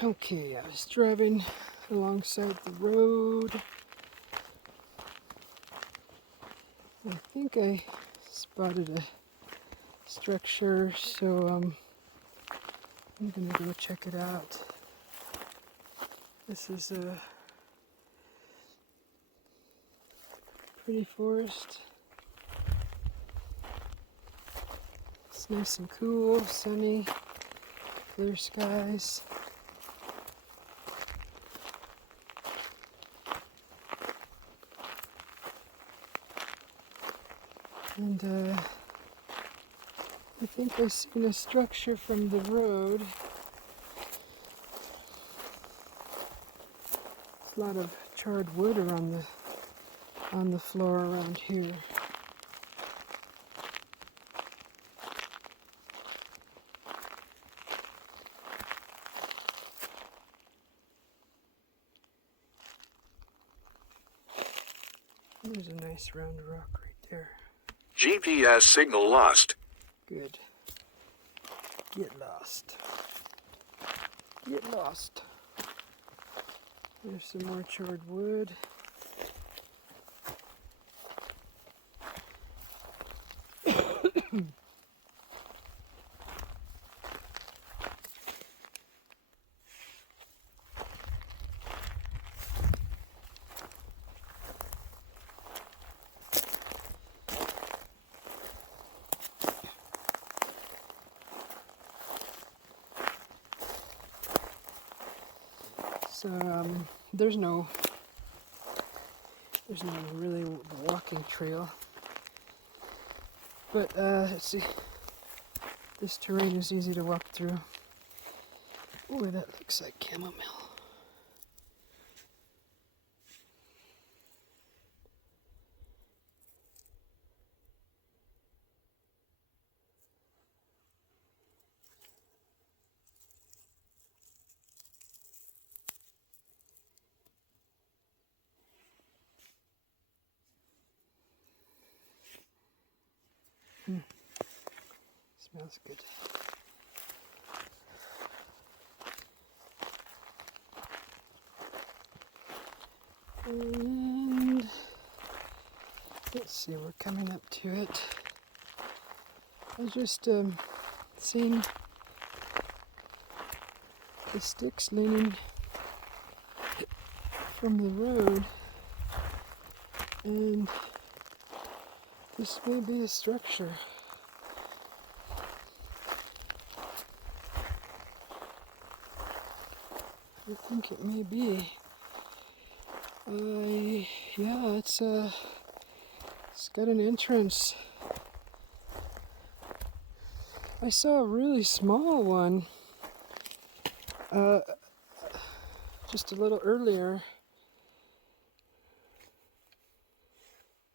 Okay, I was driving alongside the road. I think I spotted a structure, so I'm gonna go check it out. This is a pretty forest. It's nice and cool, sunny, clear skies. And I think I've seen a structure from the road. There's a lot of charred wood around on the floor around here. There's a nice round rock right there. GPS signal lost. Good. Get lost. Get lost. There's some more charred wood. So there's no really walking trail. But let's see. This terrain is easy to walk through. Oh, that looks like chamomile. Smells good. And let's see, we're coming up to it. I just seen the sticks leaning from the road, and this may be a structure. I think it may be. Yeah, it's got an entrance. I saw a really small one just a little earlier.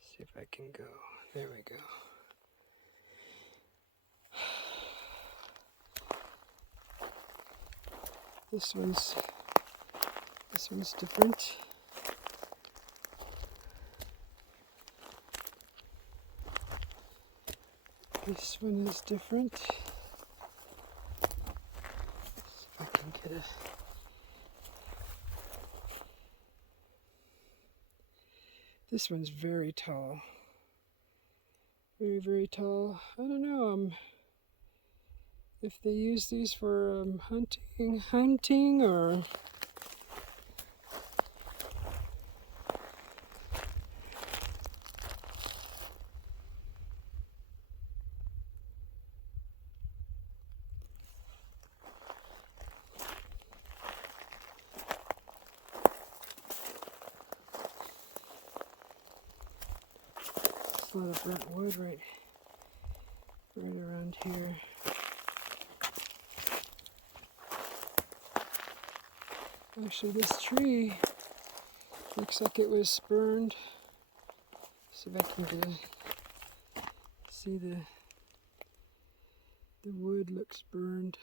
See if I can go. There we go. This one's different. This one is different. See if I can get it. This one's very tall. Very, very tall. I don't know if they use these for hunting or... A lot of burnt wood right around here. Actually, this tree looks like it was burned. See if I can see the wood looks burned.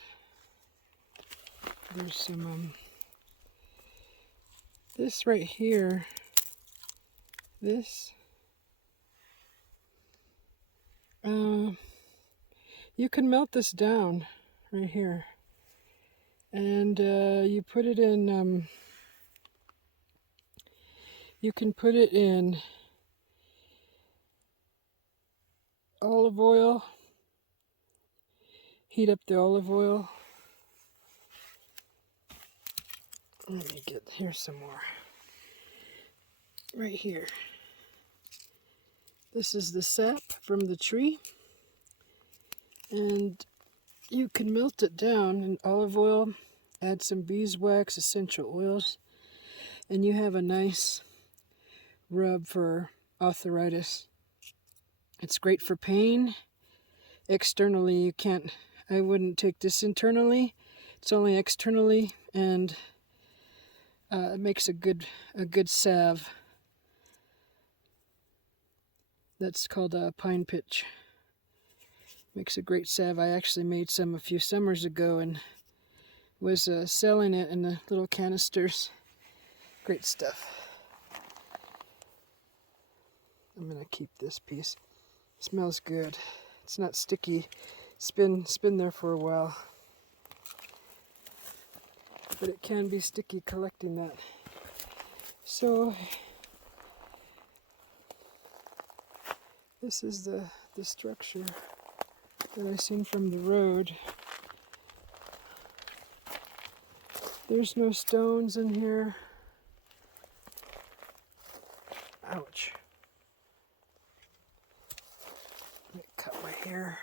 There's some this right here. This. You can melt this down right here. And you put it in, you can put it in olive oil, heat up the olive oil. Let me get, here's some more. Right here. This is the sap from the tree. And you can melt it down in olive oil, add some beeswax, essential oils, and you have a nice rub for arthritis. It's great for pain. Externally, you can't, I wouldn't take this internally. It's only externally, and it makes a good salve. That's called pine pitch. Makes a great salve. I actually made some a few summers ago and was selling it in the little canisters. Great stuff. I'm gonna keep this piece. It smells good. It's not sticky. It's been there for a while, but it can be sticky collecting that. So this is the structure that I seen from the road. There's no stones in here. Ouch. Let me cut my hair.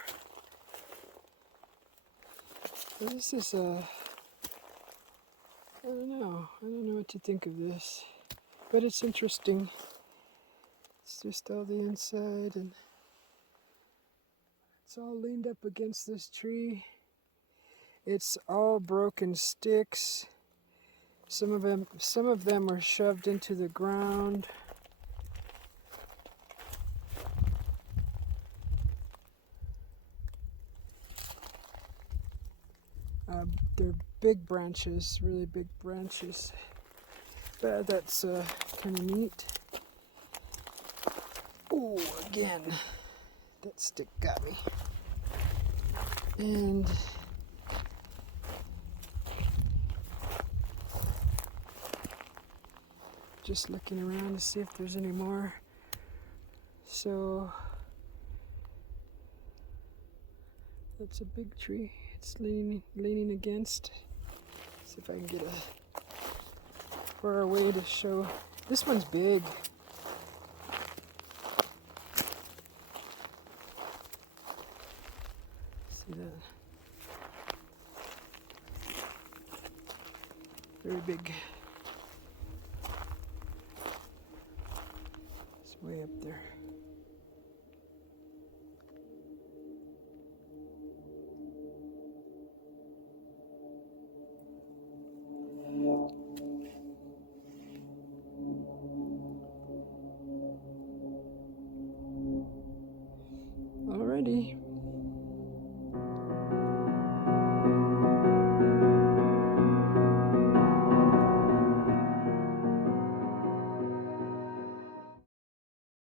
Well, this is I don't know what to think of this, but it's interesting. It's just all the inside, and it's all leaned up against this tree. It's all broken sticks. Some of them were shoved into the ground. They're big branches, really big branches. But that's kind of neat. Oh, again, that stick got me. And just looking around to see if there's any more. So that's a big tree. It's leaning against. See if I can get a far away to show. This one's big. See that? Very big. It's way up there.